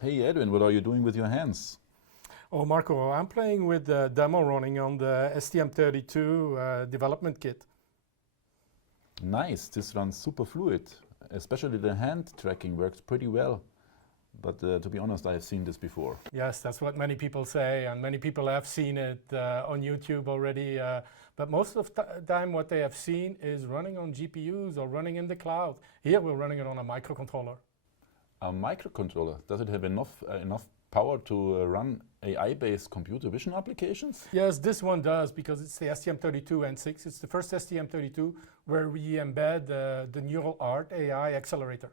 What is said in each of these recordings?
Hey Edwin, what are you doing with your hands? Oh, Marco, I'm playing with the demo running on the STM32 Development Kit. Nice, this runs super fluid. Especially the hand tracking works pretty well. But to be honest, I have seen this before. Yes, that's what many people say, and many people have seen it on YouTube already. But most of the time what they have seen is running on GPUs or running in the cloud. Here we're running it on a microcontroller. A microcontroller, does it have enough power to run AI-based computer vision applications? Yes, this one does, because it's the STM32N6. It's the first STM32 where we embed the neural art AI accelerator.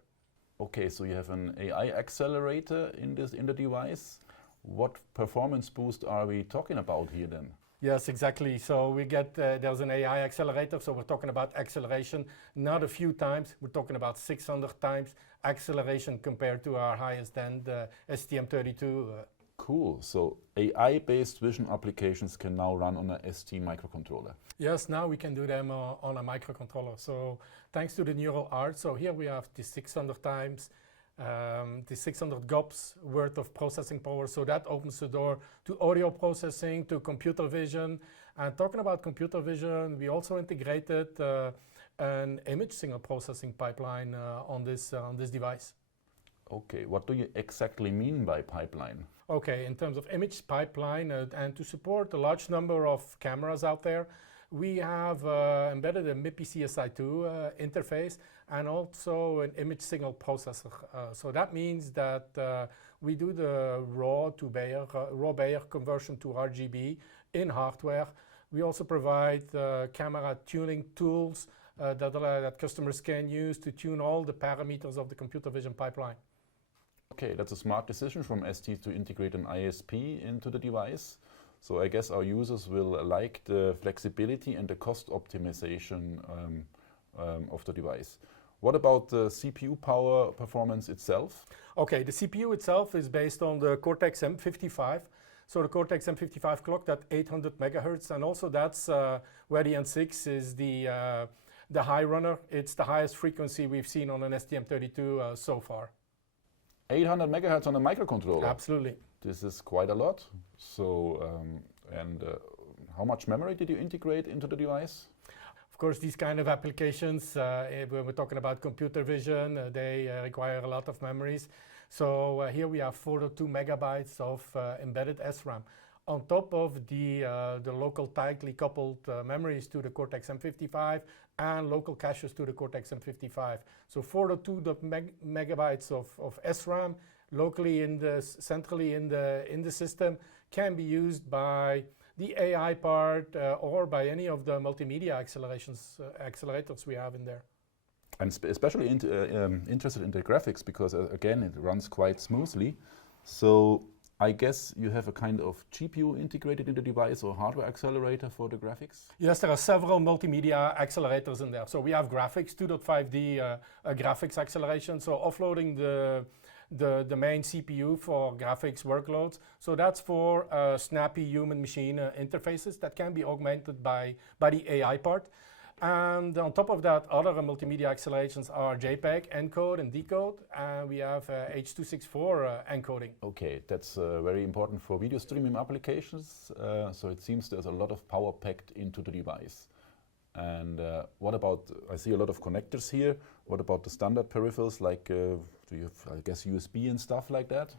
Okay, so you have an AI accelerator in the device. What performance boost are we talking about here then? Yes, exactly. So we get, there's an AI accelerator, so we're talking about acceleration, not a few times, we're talking about 600 times acceleration compared to our highest end STM32. Cool, so AI-based vision applications can now run on a ST microcontroller. Yes, now we can do them on a microcontroller. So thanks to the neural art, so here we have the 600 times, the 600 GOPS worth of processing power. So that opens the door to audio processing, to computer vision. And talking about computer vision, we also integrated an image signal processing pipeline on this device. Okay, what do you exactly mean by pipeline? Okay, in terms of image pipeline and to support a large number of cameras out there, we have embedded a MIPI CSI2 interface and also an image signal processor. So that means that we do the raw Bayer conversion to RGB in hardware. We also provide camera tuning tools that customers can use to tune all the parameters of the computer vision pipeline. Okay, that's a smart decision from ST to integrate an ISP into the device. So I guess our users will like the flexibility and the cost optimization of the device. What about the CPU power performance itself? Okay, the CPU itself is based on the Cortex M55. So the Cortex M55 clocked at 800 megahertz, and also that's where the N6 is the high runner. It's the highest frequency we've seen on an STM32 so far. 800 megahertz on a microcontroller? Absolutely. This is quite a lot. So, how much memory did you integrate into the device? Of course, these kind of applications, when we're talking about computer vision, they require a lot of memories. So here we have 4.2 megabytes of embedded SRAM. On top of the local tightly coupled memories to the Cortex M55 and local caches to the Cortex M55. So 4.2 megabytes of SRAM locally centrally in the system can be used by the AI part or by any of the multimedia accelerators we have in there. I'm especially interested in the graphics because again it runs quite smoothly. So I guess you have a kind of GPU integrated in the device or hardware accelerator for the graphics? Yes, there are several multimedia accelerators in there. So we have graphics, 2.5D graphics acceleration, so offloading the main CPU for graphics workloads. So that's for snappy human-machine interfaces that can be augmented by the AI part. And on top of that, other multimedia accelerations are JPEG encode and decode, and we have H.264 encoding. Okay, that's very important for video streaming applications. So it seems there's a lot of power packed into the device. And what about, I see a lot of connectors here. What about the standard peripherals like, do you have, I guess, USB and stuff like that?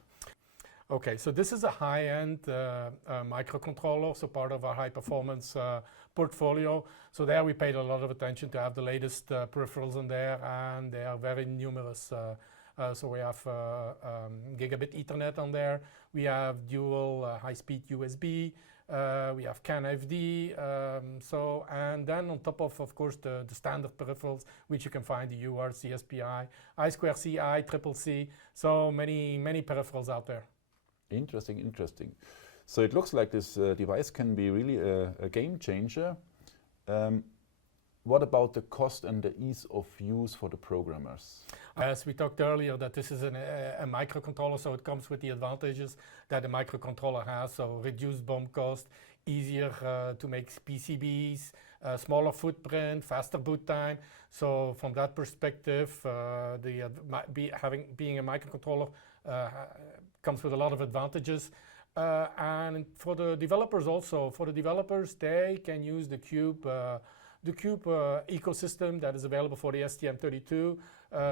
Okay, so this is a high-end microcontroller, so part of our high-performance portfolio. So there we paid a lot of attention to have the latest peripherals in there, and they are very numerous. So we have gigabit Ethernet on there. We have dual high-speed USB. We have CAN FD. And then on top of course, the standard peripherals, which you can find the UART, CSPI, I2C, CCC. So many peripherals out there. Interesting, interesting. So it looks like this device can be really a game changer. What about the cost and the ease of use for the programmers? As we talked earlier, that this is a microcontroller, so it comes with the advantages that a microcontroller has. So reduced BOM cost, easier to make PCBs, smaller footprint, faster boot time. So from that perspective, being a microcontroller comes with a lot of advantages. And for the developers also, they can use the Cube ecosystem that is available for the STM32,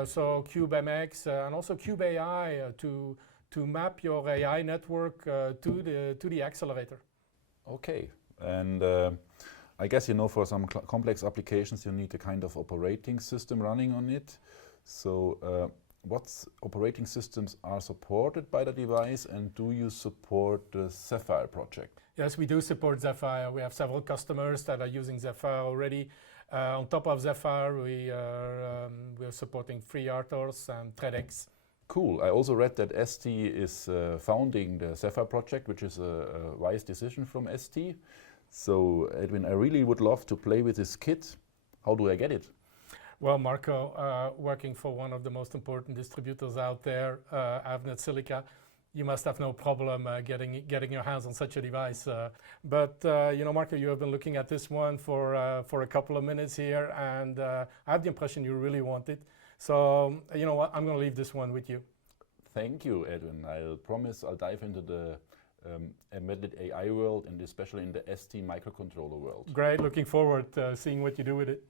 so CubeMX and also Cube AI to map your AI network to the accelerator. Okay, and I guess for some complex applications you need a kind of operating system running on it. So what operating systems are supported by the device, and do you support the Sapphire project? Yes, we do support Sapphire. We have several customers that are using Sapphire already. On top of Sapphire, we are supporting FreeRTOS and ThreadX. Cool. I also read that ST is founding the Sapphire project, which is a wise decision from ST. So, Edwin, I really would love to play with this kit. How do I get it? Well, Marco, working for one of the most important distributors out there, Avnet Silica, you must have no problem getting your hands on such a device. But Marco, you have been looking at this one for a couple of minutes here, and I have the impression you really want it. So, you know what, I'm going to leave this one with you. Thank you, Edwin. I'll promise I'll dive into the embedded AI world, and especially in the ST microcontroller world. Great, looking forward to seeing what you do with it.